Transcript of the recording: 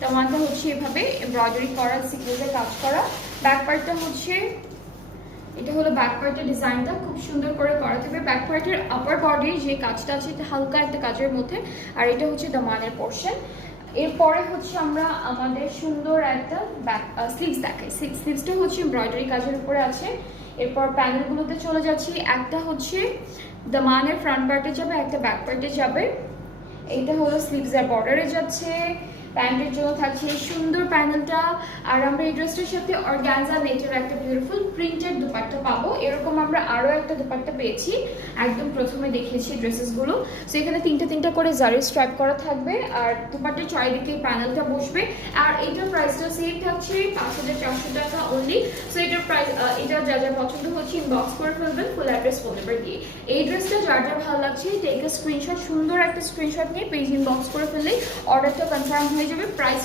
দামানটা হচ্ছে এভাবে এমব্রয়ডারি করা, সিকোয়েন্সের কাজ করা। ব্যাক পার্টটা হচ্ছে, এটা হলো ব্যাক পার্টের ডিজাইনটা, খুব সুন্দর করে করা থাকবে। ব্যাক পার্টের আপার বডির যে কাজটা আছে এটা হালকা একটা কাজের মধ্যে, আর এটা হচ্ছে দামানের পোর্শন। এরপরে হচ্ছে আমরা আমাদের সুন্দর একটা ব্যাক স্লিভস দেখাই। স্লিভসটা হচ্ছে এমব্রয়ডারি কাজের উপরে আছে। এরপর প্যানেলগুলোতে চলে যাচ্ছি। একটা হচ্ছে দামানের ফ্রন্ট পার্টে যাবে, একটা ব্যাক পার্টে যাবে। এইটা হলো স্লিভসের বর্ডারে যাচ্ছে। প্যান্টের জন্য থাকছে এই সুন্দর প্যানেলটা। আর আমরা এই ড্রেসটার সাথে অর্গানজা নেটের একটা বিউটিফুল প্রিন্টেড দুপাট্টা পাবো। এরকম আমরা আরও একটা দুপাট্টা পেয়েছি, একদম প্রথমে দেখিয়েছি ড্রেসেসগুলো। সো এখানে তিনটা করে জারি স্ট্রাইপ করা থাকবে, আর দুপাট্টার চারিদিকে প্যানেলটা বসবে। আর এটার প্রাইসটা সেম থাকছে ৫,৪০০ টাকা অনলি। সো এটার প্রাইস, এটা যা যা পছন্দ হচ্ছে ইনবক্স করে ফেলবেন ফুল অ্যাড্রেস ফোন নাম্বার দিয়ে। এই ড্রেসটা যার যার ভালো লাগছে টেক এ স্ক্রিনশট, সুন্দর একটা স্ক্রিনশট নিয়ে পেজ ইনবক্স করে ফেললেই অর্ডারটা কনফার্ম হয়ে যাবে। প্রাইস